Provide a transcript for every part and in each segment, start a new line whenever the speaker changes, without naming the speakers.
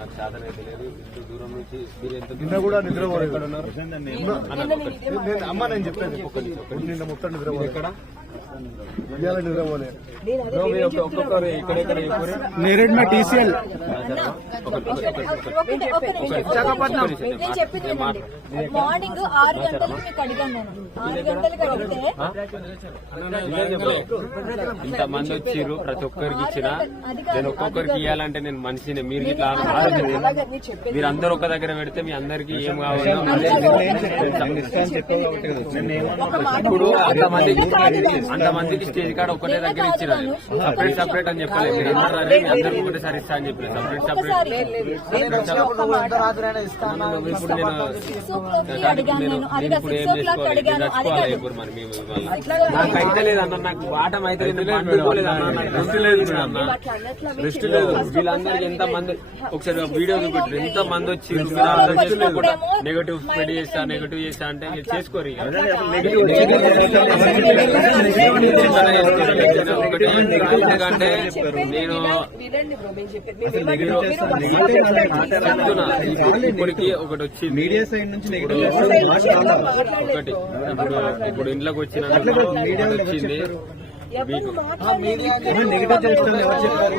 నాకు సాధన అయితే లేదు. ఇంత దూరం నుంచి మీరు ఎంత
నిన్న కూడా నేను- అమ్మ నేను చెప్పేది నిన్న మొత్తం నిద్రపోలేదు
ఎక్కడ?
నేరేడ్ మే టీసీఎల్.
మార్నింగ్ ఆరు గంటలకు మీకు అడిగాను నేను ఆరు గంటలకు అడిగితే
ఇంత మంది వచ్చిర్రు ప్రతి ఒక్కరికి ఇచ్చిన నేను ఒక్కొక్కరికి ఇవ్వాలంటే నేను మనిషిని మీరు ఇట్లా. మీరు అందరు ఒక దగ్గర పెడితే మీ అందరికి ఏం కావాలో ఇప్పుడు అంతమందికి అంతమందికి స్టేజ్ కాడ ఒకటే దగ్గర ఇచ్చిన సపరేట్ సపరేట్ అని చెప్పలేదు. మీరు మీ అందరికి ఒకటేసారి ఇస్తా అని చెప్పలేదు. సపరేట్ సపరేట్ ఇప్పుడు నేను ఇప్పుడు ఏం చేసుకోవాలి. ఇప్పుడు మరి మేము ఇవాళ. నాకు అయితే లేదు అన్న నాకు ఆటం అయితే రెస్ట్ లేదు అన్న. రెస్ట్ లేదు. వీళ్ళందరికి ఎంత మంది ఒకసారి వీడియో చూపెట్టారు ఎంత మంది వచ్చి నెగటివ్ స్ప్రెడ్ చేస్తా నెగటివ్ చేస్తా అంటే చేసుకోరు ఎందుకంటే నేను ఇప్పటికి ఒకటి వచ్చింది
మీడియా సైడ్ నుంచి నెగిటివ్
ఒకటి. ఇప్పుడు ఇంట్లోకి ఒకటి వచ్చింది మీకు
నెగిటివ్ చేస్తాను ఎవరు చెప్పారు?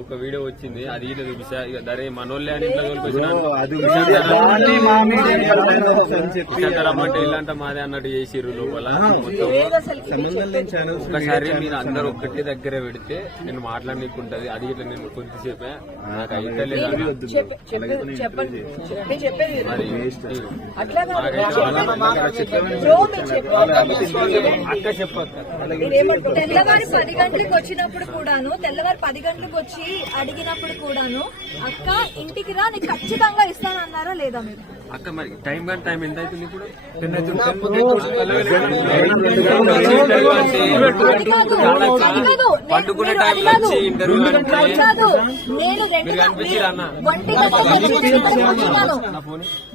ఒక వీడియో వచ్చింది అది ఇట్లా చూపిస్తా ఇక దరే మనోళ్ళే అని ఇంట్లో రమ్మంటే ఇల్లంట మాదే అన్నట్టు చేసిర్రు లోపల. ఒకసారి మీరు అందరు ఒక్కటే దగ్గర పెడితే నేను మాట్లాడనీకుంటది. అది ఇట్లా నేను కొద్దిసేపే. నాకు అయితే లేదు
తెల్లవారి పది గంటలకు వచ్చినప్పుడు కూడాను తెల్లవారి పది గంటలకు వచ్చి అడిగినప్పుడు కూడాను అక్క ఇంటికి రా నీకు ఖచ్చితంగా ఇస్తానన్నారా లేదా మీరు
అక్క మరి టైం కానీ టైం ఎంత అవుతుంది ఇప్పుడు. పండుకునే టైం ఇంటర్వ్యూ.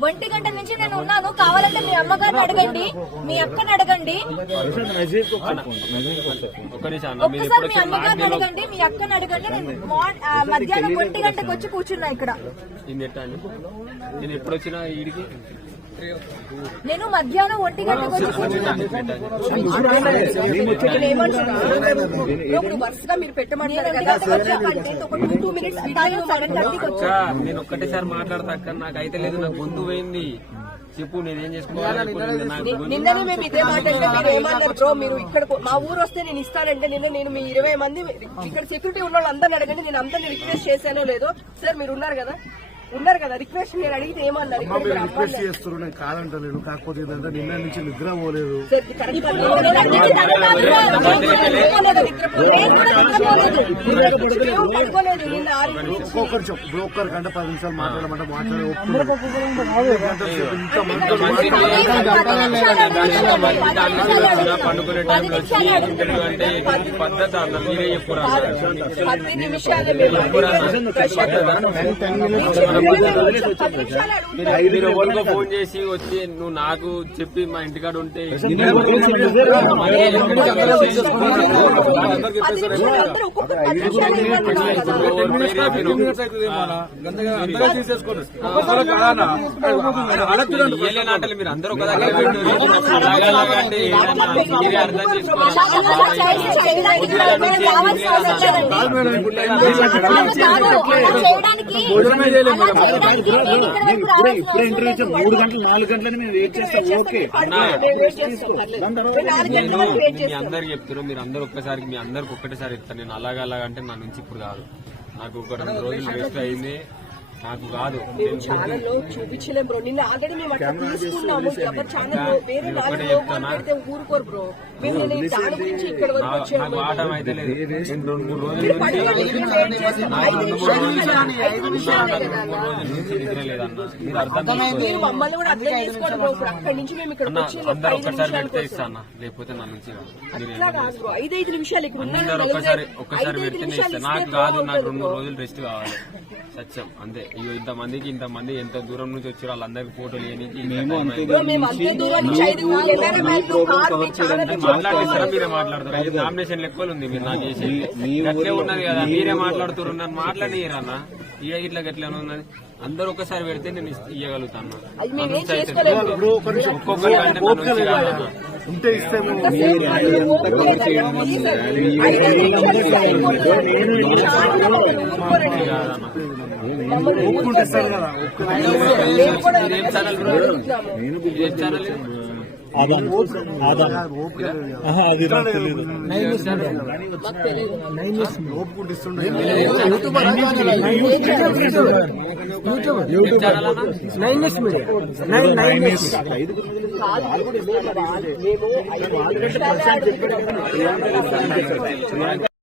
ఒంటి గంట నుంచి నేను ఉన్నాను కావాలంటే మీ అమ్మగారిని అడగండి మీ అక్కని అడగండి ఒక్కసారి మీ
వచ్చి
అమ్మగారిని
నాకు
అడగండి మీ అక్కని అడగండి నేను మార్- ఆ, మధ్యాహ్నం ఒంటి గంటకు వచ్చి కూర్చున్నా ఇక్కడ.
ఇది ఎట్టా అండి? నేను ఎప్పుడు వచ్చినా ఈడికి?
నేను మధ్యాహ్నం ఒంటి గంటకు వచ్చి కూర్చున్నా.
నేనేమంటున్నా ఇప్పుడు వరుసగా మీరు పెట్టమంటారు కదా కంటెంట్ ఒక two two minutes
time seven థర్టీకి
అక్క నేను ఒక్కటేసారి మాట్లాడతా అక్క నాకు అయితే లేదు నాకు గొంతు పోయింది. చెప్పు నేనేం
నిన్ననే మేము ఇదే మాట అంటే మీరు ఏమన్నారు బ్రో మీరు ఇక్కడ మా ఊరు వస్తే నేను ఇస్తానంటే నిన్న నేను మీ ఇరవై మంది ఇక్కడ సెక్యూరిటీ ఉన్న వాళ్ళు అందరిని అడగండి నేను అందరిని రిక్వెస్ట్ చేశానో లేదో సార్ మీరు ఉన్నారు కదా? ఉన్నారు కదా? రిక్వెస్ట్ నేను అడిగితే ఏమన్నారు?
రిక్వెస్ట్. చేస్తున్నారు నేను కాదంటలేను కాకపోతే ఏంటంటే నిన్న నుంచి నిద్ర పోలేదు. ఒక్కొక్కరు బ్రోకర్ కంటే పది నిమిషాలు మాట్లాడమంటే మాట్లాడే.
పండుకునే టైంలో వచ్చి ఇంటర్వ్యూ అంటే పద్ధతి అన్న మీరే చెప్పురా. మీరు ఎవరికో ఫోన్ చేసి వచ్చి నువ్వు నాకు చెప్పి మా ఇంటికాడ ఉంటే
నిమిషాలు అందరూ నిమిషాలు ఇవ్వండి
మీరు అందరూ ఒక
లేదు.
మూడు గంటలు నాలుగు గంటలని మేము వెయిట్ చేస్తాం. ఓకే.
అందరికి చెప్తారు మీరు అందరు ఒక్కసారి మీ అందరికి ఒక్కటేసారి ఇస్తాను నేను అలాగా అలాగా అంటే నా నుంచి ఇప్పుడు కాదు. నాకు ఒక రెండు రోజులు వేస్ట్ అయింది. నాకు కాదు.
మేము ఛానల్లో చూపించలేం బ్రో. నిన్న ఆల్రెడీ మేము అట్లా తీసుకున్నాము. ఎవరు ఛానల్లో వేరే
నేను
ఛానల్
ఒకటే
లో
చెప్తానా?
పెడితే ఊరుకోరు బ్రో. మేము నేను దాని గురించి ఇక్కడ వరకు
నా-
వచ్చాము
నాకు ఆటం అయితే లేదు. నేను రెండు మూడు రోజుల
మీరు
అర్థం చేసుకోవాలి
మీరు మమ్మల్ని కూడా అర్థం చేసుకోండి బ్రో. ఇప్పుడు అక్కడి నుంచి మేము
అందరు ఒక్కసారి పెడితే లేకపోతే నా నుంచి
నిమిషాలు ఇక్కడ ఉన్నారు.
ఒక్కసారి
ఐదు
ఒక్కసారి
ఐదు
పెడితేనే
నిమిషాలు
ఇస్తా నాకు కాదు నాకు రెండు. రోజులు రెస్ట్ కావాలి. సత్యం అంతే. అయ్యో ఇంత మందికి ఇంత మంది ఎంత దూరం నుంచి వచ్చి వాళ్ళందరికి ఫోటోలు నేను మాట్లాడిస్తారా మీరే మాట్లాడతారు. ఇది నామినేషన్ లెక్కలు ఉంది మీరు నాకు చేసి గట్లే ఉన్నది కదా మీరే మాట్లాడుతున్నారు మాట్లాడియరన్న ఇక ఇట్లా గట్లే ఉన్నది అందరూ ఒకసారి పెడితే నేను కాదన్న.
ఉంటే ఇస్తే మేము ఒప్పుకుంటే ఇస్తారు కదా.
ఛానల్ ఇది?
ఓపిక ఒప్పుకుంటే ఇస్తుండే